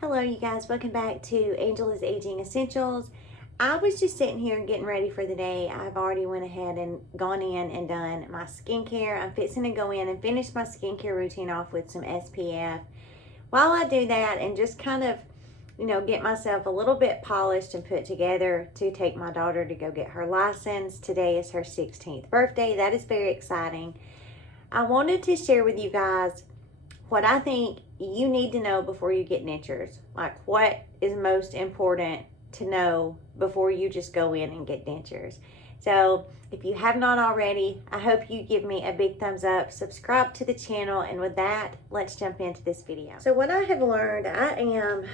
Hello you guys, welcome back to Angela's Aging Essentials. I was just sitting here and getting ready for the day. I've already went ahead and gone in and done my skincare. I'm fixing to go in and finish my skincare routine off with some SPF. While I do that and just kind of, get myself a little bit polished and put together to take my daughter to go get her license. Today is her 16th birthday. That is very exciting. I wanted to share with you guys what I think you need to know before you get dentures. Like what is most important to know before you just go in and get dentures. So if you have not already, I hope you give me a big thumbs up, subscribe to the channel, and with that, let's jump into this video. So what I have learned, I am,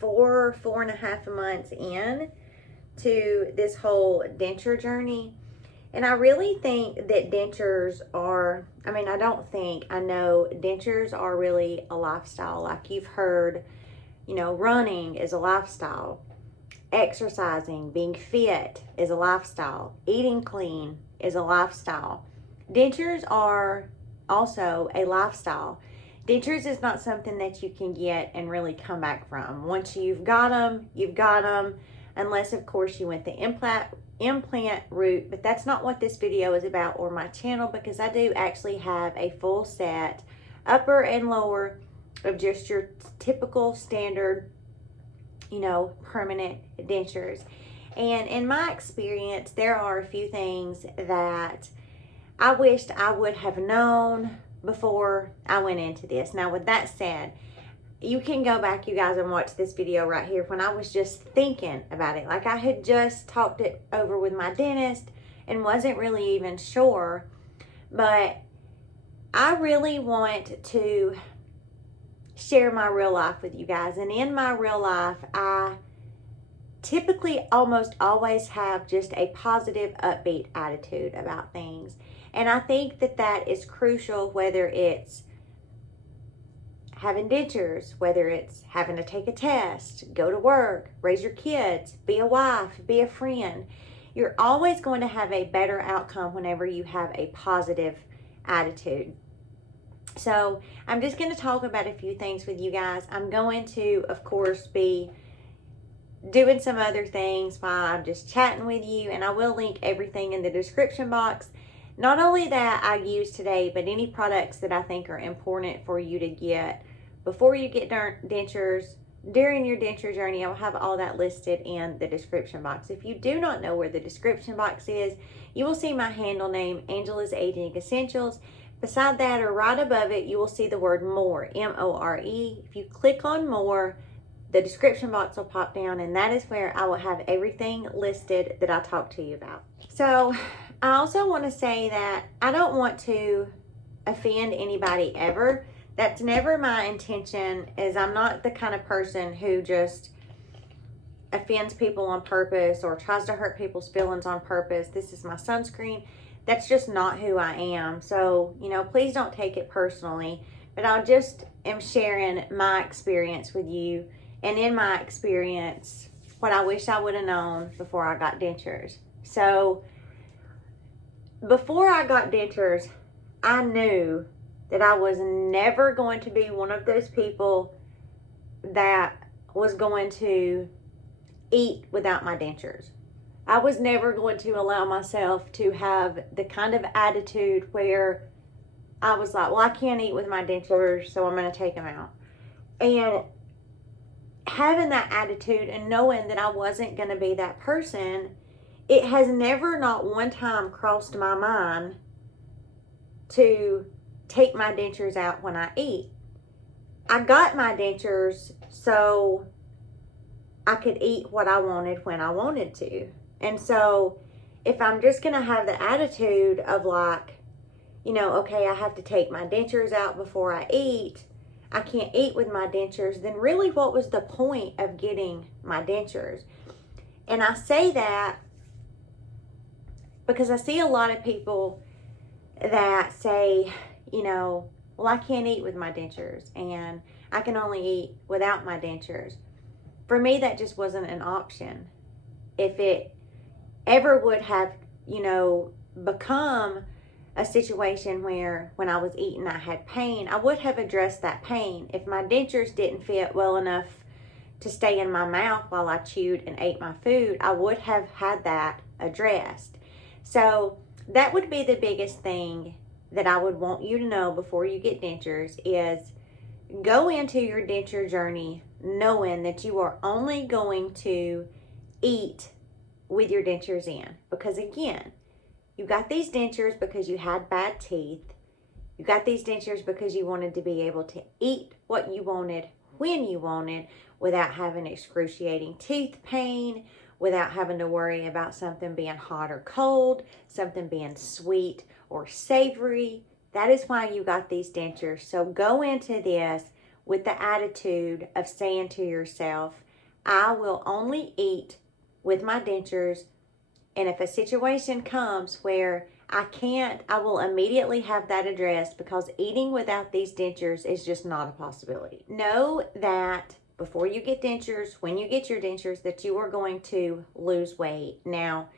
four and a half months in to this whole denture journey. And I really think that dentures are, I know dentures are really a lifestyle. Like you've heard, running is a lifestyle. Exercising, being fit is a lifestyle. Eating clean is a lifestyle. Dentures are also a lifestyle. Dentures is not something that you can get and really come back from. Once you've got them, you've got them. Unless, of course, you went the implant route, but that's not what this video is about or my channel, because I do actually have a full set, upper and lower, of just your typical standard, permanent dentures. And in my experience, there are a few things that I wished I would have known before I went into this. Now, with that said, you can go back, you guys, and watch this video right here when I was just thinking about it. Like I had just talked it over with my dentist and wasn't really even sure. But I really want to share my real life with you guys. And in my real life, I typically almost always have just a positive, upbeat attitude about things. And I think that that is crucial, whether it's having dentures, whether it's having to take a test, go to work, raise your kids, be a wife, be a friend. You're always going to have a better outcome whenever you have a positive attitude. So I'm just going to talk about a few things with you guys. I'm going to, of course, be doing some other things while I'm just chatting with you, and I will link everything in the description box. Not only that I use today, but any products that I think are important for you to get before you get dentures, during your denture journey. I'll have all that listed in the description box. If you do not know where the description box is, you will see my handle name, Angela's Aging Essentials. Beside that, or right above it, you will see the word more, M-O-R-E. If you click on more, the description box will pop down, and that is where I will have everything listed that I talked to you about. So I also want to say that I don't want to offend anybody ever. That's never my intention, as I'm not the kind of person who just offends people on purpose or tries to hurt people's feelings on purpose. This is my sunscreen. That's just not who I am. So, please don't take it personally. But I just am sharing my experience with you. And in my experience, what I wish I would have known before I got dentures. So, before I got dentures, I knew that I was never going to be one of those people that was going to eat without my dentures. I was never going to allow myself to have the kind of attitude where I was like, well, I can't eat with my dentures, so I'm going to take them out. And having that attitude and knowing that I wasn't going to be that person, it has never, not one time, crossed my mind to take my dentures out when I eat. I got my dentures so I could eat what I wanted when I wanted to. And so if I'm just going to have the attitude of like, okay, I have to take my dentures out before I eat, I can't eat with my dentures, then really what was the point of getting my dentures? And I say that because I see a lot of people that say, well, I can't eat with my dentures and I can only eat without my dentures. For me, that just wasn't an option. If it ever would have, become a situation where when I was eating I had pain, I would have addressed that pain. If my dentures didn't fit well enough to stay in my mouth while I chewed and ate my food, I would have had that addressed. So that would be the biggest thing that I would want you to know before you get dentures is go into your denture journey knowing that you are only going to eat with your dentures in. Because again, you got these dentures because you had bad teeth. You got these dentures because you wanted to be able to eat what you wanted when you wanted without having excruciating teeth pain, without having to worry about something being hot or cold, something being sweet or savory. That is why you got these dentures. So go into this with the attitude of saying to yourself, I will only eat with my dentures, and if a situation comes where I can't, I will immediately have that addressed, because eating without these dentures is just not a possibility. Know that before you get dentures, when you get your dentures, that you are going to lose weight. Now,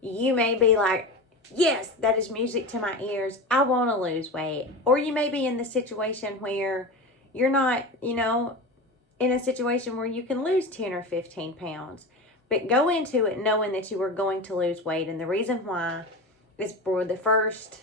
you may be like, yes, that is music to my ears. I want to lose weight. Or you may be in the situation where you're not, in a situation where you can lose 10 or 15 pounds. But go into it knowing that you are going to lose weight. And the reason why is for the first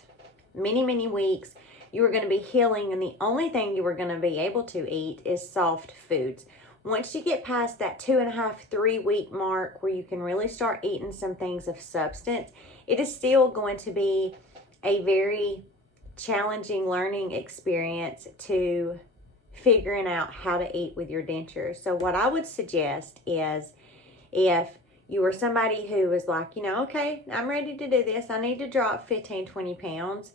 many, many weeks, you are going to be healing. And the only thing you are going to be able to eat is soft foods. Once you get past that 2.5, 3 week mark where you can really start eating some things of substance, it is still going to be a very challenging learning experience to figuring out how to eat with your dentures. So what I would suggest is, if you are somebody who is like, okay, I'm ready to do this, I need to drop 15, 20 pounds,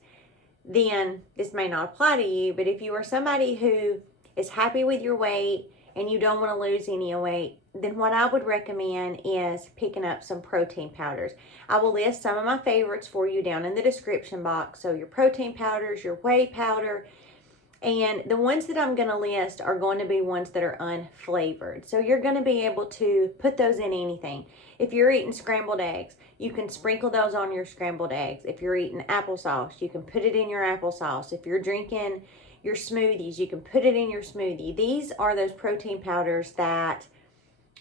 then this may not apply to you. But if you are somebody who is happy with your weight and you don't want to lose any weight, then what I would recommend is picking up some protein powders. I will list some of my favorites for you down in the description box. So your protein powders, your whey powder, and the ones that I'm going to list are going to be ones that are unflavored. So you're going to be able to put those in anything. If you're eating scrambled eggs, you can sprinkle those on your scrambled eggs. If you're eating applesauce, you can put it in your applesauce. If you're drinking your smoothies, you can put it in your smoothie. These are those protein powders that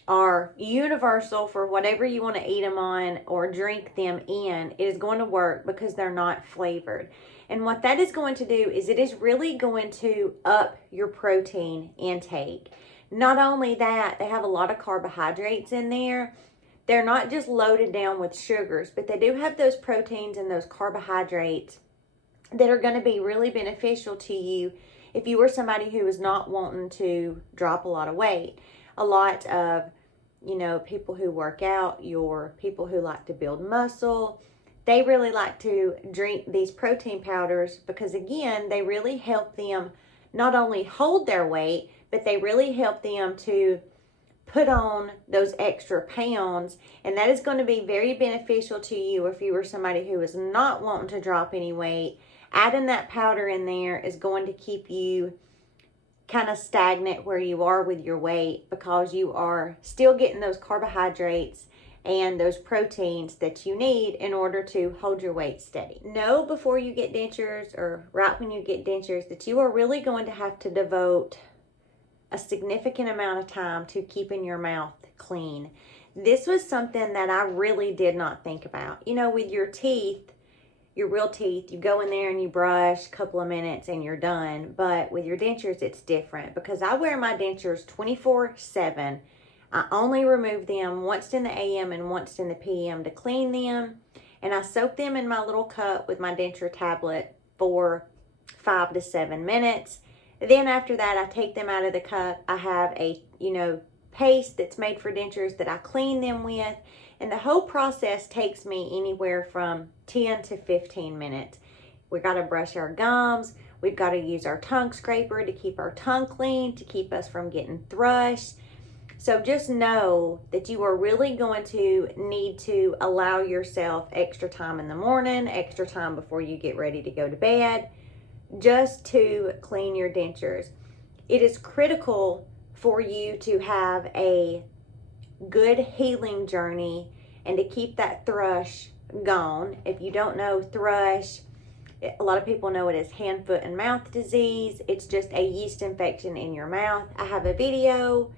are universal for whatever you want to eat them on or drink them in. It is going to work because they're not flavored. And what that is going to do is it is really going to up your protein intake. Not only that, they have a lot of carbohydrates in there. They're not just loaded down with sugars, but they do have those proteins and those carbohydrates that are going to be really beneficial to you if you are somebody who is not wanting to drop a lot of weight. A lot of, people who work out, your people who like to build muscle, they really like to drink these protein powders because, again, they really help them not only hold their weight, but they really help them to put on those extra pounds. And that is going to be very beneficial to you if you are somebody who is not wanting to drop any weight. Adding that powder in there is going to keep you kind of stagnant where you are with your weight, because you are still getting those carbohydrates and those proteins that you need in order to hold your weight steady. Know before you get dentures, or right when you get dentures, that you are really going to have to devote a significant amount of time to keeping your mouth clean. This was something that I really did not think about. With your teeth, your real teeth, you go in there and you brush a couple of minutes and you're done. But with your dentures, it's different, because I wear my dentures 24/7. I only remove them once in the AM and once in the PM to clean them. And I soak them in my little cup with my denture tablet for 5 to 7 minutes. Then after that, I take them out of the cup. I have a, paste that's made for dentures that I clean them with. And the whole process takes me anywhere from 10 to 15 minutes. We've got to brush our gums. We've got to use our tongue scraper to keep our tongue clean, to keep us from getting thrush. So just know that you are really going to need to allow yourself extra time in the morning, extra time before you get ready to go to bed, just to clean your dentures. It is critical for you to have a good healing journey and to keep that thrush gone. If you don't know, thrush A lot of people know it as hand, foot, and mouth disease. It's just a yeast infection in your mouth. I have a video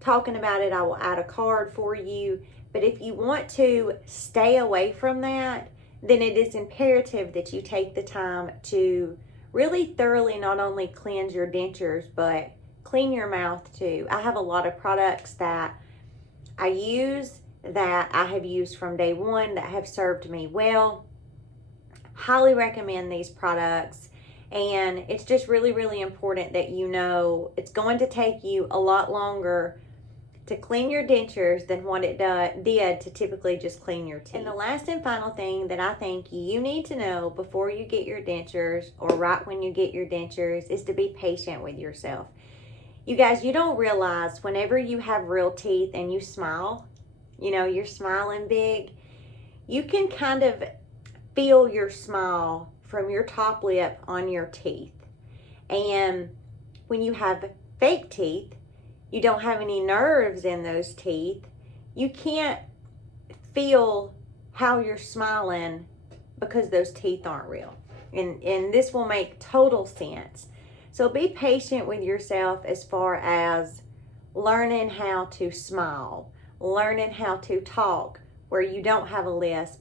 talking about it. I will add a card for you. But if you want to stay away from that, then it is imperative that you take the time to really thoroughly not only cleanse your dentures, but clean your mouth too. I have a lot of products that I use, that I have used from day one, that have served me well. Highly recommend these products. And it's just really, really important that you know it's going to take you a lot longer to clean your dentures than what it did to typically just clean your teeth. And the last and final thing that I think you need to know before you get your dentures, or right when you get your dentures, is to be patient with yourself. You guys, you don't realize whenever you have real teeth and you smile, you know, you're smiling big, you can kind of feel your smile from your top lip on your teeth. And when you have fake teeth, you don't have any nerves in those teeth, you can't feel how you're smiling because those teeth aren't real. And this will make total sense. So be patient with yourself as far as learning how to smile, learning how to talk where you don't have a lisp.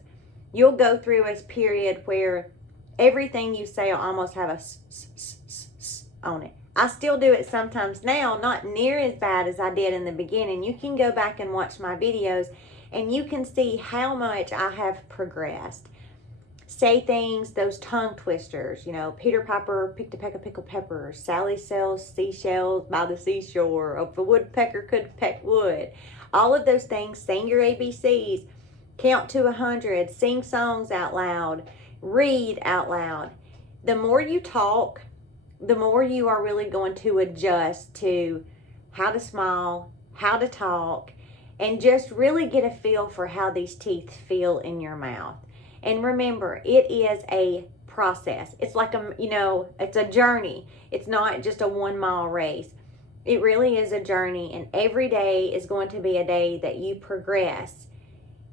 You'll go through a period where everything you say will almost have a s on it. I still do it sometimes now, not near as bad as I did in the beginning. You can go back and watch my videos and you can see how much I have progressed. Say things, those tongue twisters, you know, Peter Piper picked a peck of pickled peppers, Sally sells seashells by the seashore, if a woodpecker could peck wood. All of those things, sing your ABCs, count to 100, sing songs out loud, read out loud. The more you talk, the more you are really going to adjust to how to smile, how to talk, and just really get a feel for how these teeth feel in your mouth. And remember, it is a process. It's like it's a journey. It's not just a 1 mile race. It really is a journey, and every day is going to be a day that you progress.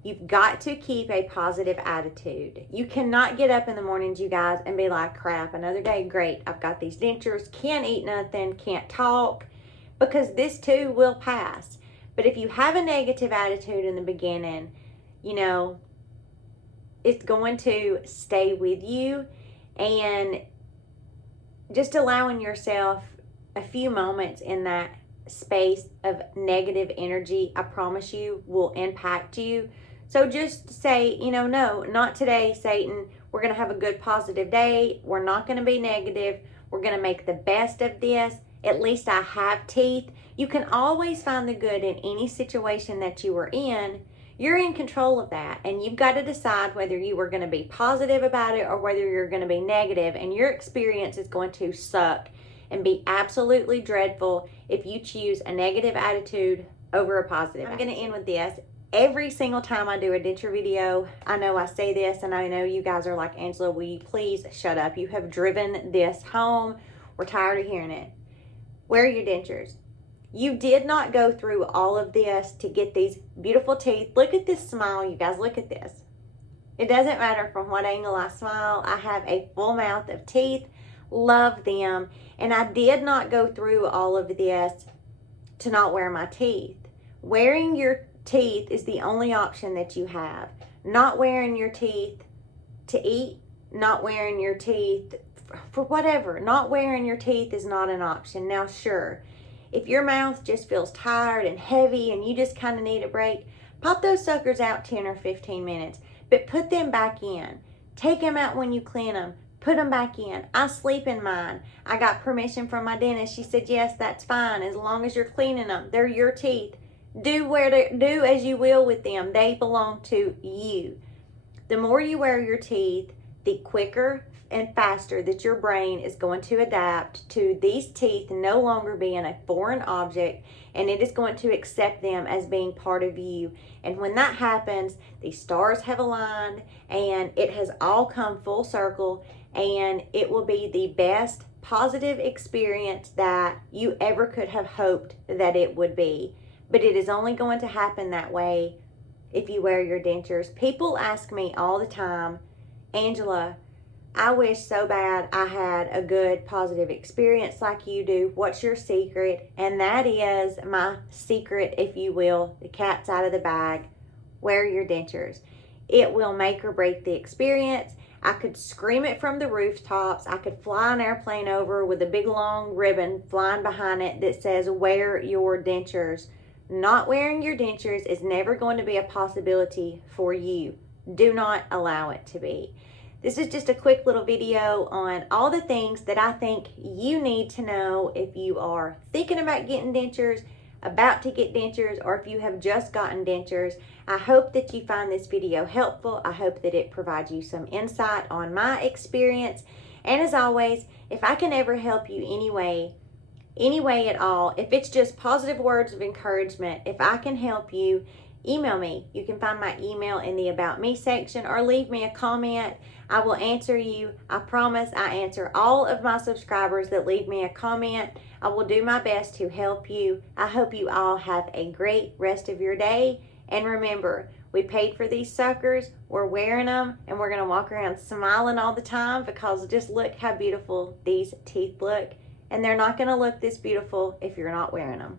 You've got to keep a positive attitude. You cannot get up in the mornings, you guys, and be like, crap, another day, great. I've got these dentures, can't eat nothing, can't talk, because this too will pass. But if you have a negative attitude in the beginning, you know, it's going to stay with you. And just allowing yourself a few moments in that space of negative energy, I promise you, will impact you. So just say, no, not today, Satan. We're going to have a good positive day. We're not going to be negative. We're going to make the best of this. At least I have teeth. You can always find the good in any situation that you are in. You're in control of that. And you've got to decide whether you are going to be positive about it or whether you're going to be negative. And your experience is going to suck and be absolutely dreadful if you choose a negative attitude over a positive. I'm going to end with this. Every single time I do a denture video, I know I say this, and I know you guys are like, Angela, will you please shut up? You have driven this home. We're tired of hearing it. Wear your dentures. You did not go through all of this to get these beautiful teeth. Look at this smile, you guys. Look at this. It doesn't matter from what angle I smile. I have a full mouth of teeth. Love them. And I did not go through all of this to not wear my teeth. Wearing your teeth is the only option that you have. Not wearing your teeth to eat, not wearing your teeth for whatever. Not wearing your teeth is not an option. Now, sure, if your mouth just feels tired and heavy and you just kind of need a break, pop those suckers out 10 or 15 minutes, but put them back in. Take them out when you clean them. Put them back in. I sleep in mine. I got permission from my dentist. She said, yes, that's fine as long as you're cleaning them. They're your teeth. Do as you will with them. They belong to you. The more you wear your teeth, the quicker and faster that your brain is going to adapt to these teeth no longer being a foreign object, and it is going to accept them as being part of you. And when that happens, the stars have aligned and it has all come full circle, and it will be the best positive experience that you ever could have hoped that it would be. But it is only going to happen that way if you wear your dentures. People ask me all the time, Angela, I wish so bad I had a good positive experience like you do. What's your secret? And that is my secret, if you will, the cat's out of the bag. Wear your dentures. It will make or break the experience. I could scream it from the rooftops. I could fly an airplane over with a big long ribbon flying behind it that says wear your dentures. Not wearing your dentures is never going to be a possibility for you. Do not allow it to be. This is just a quick little video on all the things that I think you need to know if you are thinking about getting dentures, about to get dentures, or if you have just gotten dentures. I hope that you find this video helpful. I hope that it provides you some insight on my experience. And as always, if I can ever help you any way at all, if it's just positive words of encouragement, if I can help you, email me. You can find my email in the About Me section or leave me a comment. I will answer you. I promise I answer all of my subscribers that leave me a comment. I will do my best to help you. I hope you all have a great rest of your day. And remember, we paid for these suckers. We're wearing them, and we're going to walk around smiling all the time because just look how beautiful these teeth look. And they're not going to look this beautiful if you're not wearing them.